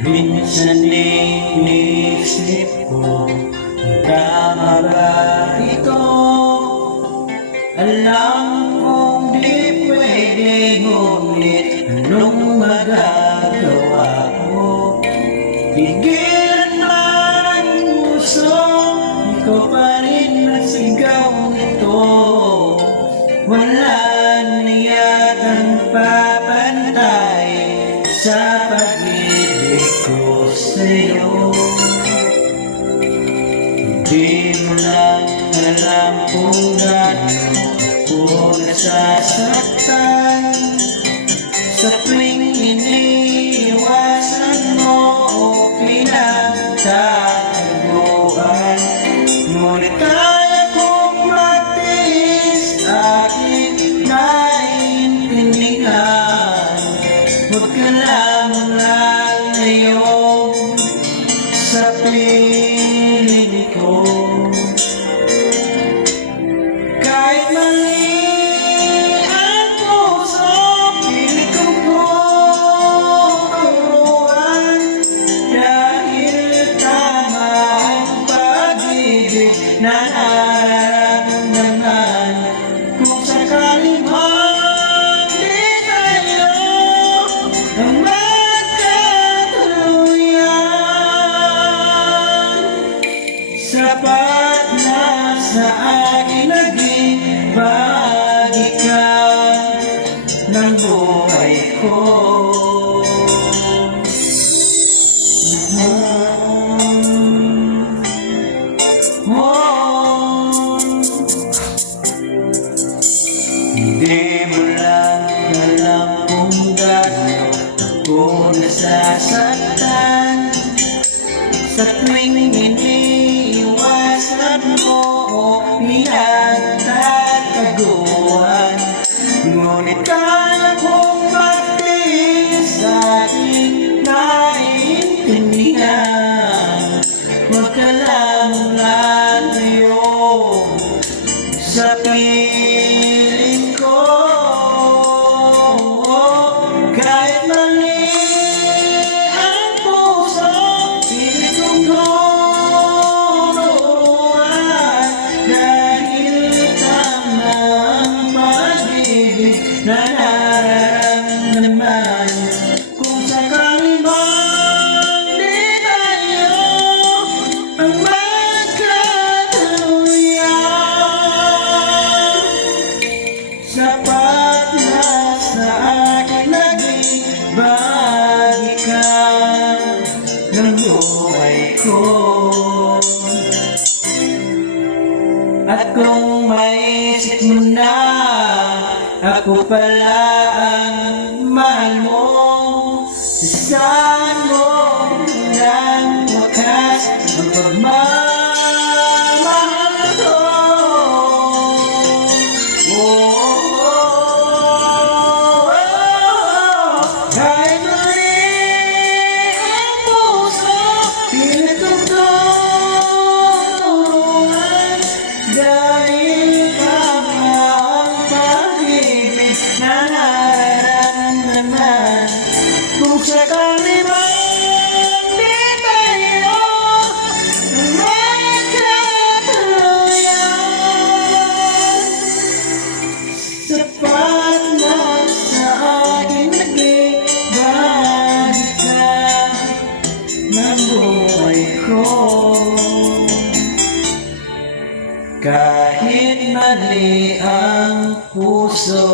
Minsan inisip ko kung tama ba ito. Alam kong di pwede, ngunit anong magagawa ko? Pigilan man ang puso, ikaw pa rin nasigaw nito. Wala na yatang papantay sa pag-ibig ko sa'yo. Di mo lang alam kung gaano ako nasasaktan sa tuwing iniiwasan mo o pinagtataguan. Ngunit kaya kong matiis, aking naiintindihan. Huwag ka lamang ngayon sa piling ko. Kahit mali ang puso, pilit kong turuan. Dahil tama ang pag-ibig na nararamdaman. Kung sakaling hindi tayo ang magkatuluyan, sapat na sa akin naging bahagi ka ng buhay ko. Hindi mo lang alam kung gaano ako nasasaktan sa tuwing iniiwasan mo o pinagtataguan. Ngunit kaya kong matiis, aking naiintindihan. Huwag ka lamang lalayo sa piling ko. Kahit mali ang puso, pilit kong turuan. Dahil tama ang pag-ibig na nararamdaman. Kung sakali man di tayo ang magkatuluyan, sapat na sa akin naging bahagi ka ng buhay ko. At kung maisip mo na ako pala ang mahal mo, saan mo ng wakas ang pagmamahal ko? Kahit mali ang puso, pilit kong turuan. Dahil tama ang pag-ibig na nararamdaman. Kung sakali man di tayo ang magkatuluyan, sapat na sa akin naging bahagi ka ng buhay ko. Kahit mali ang puso.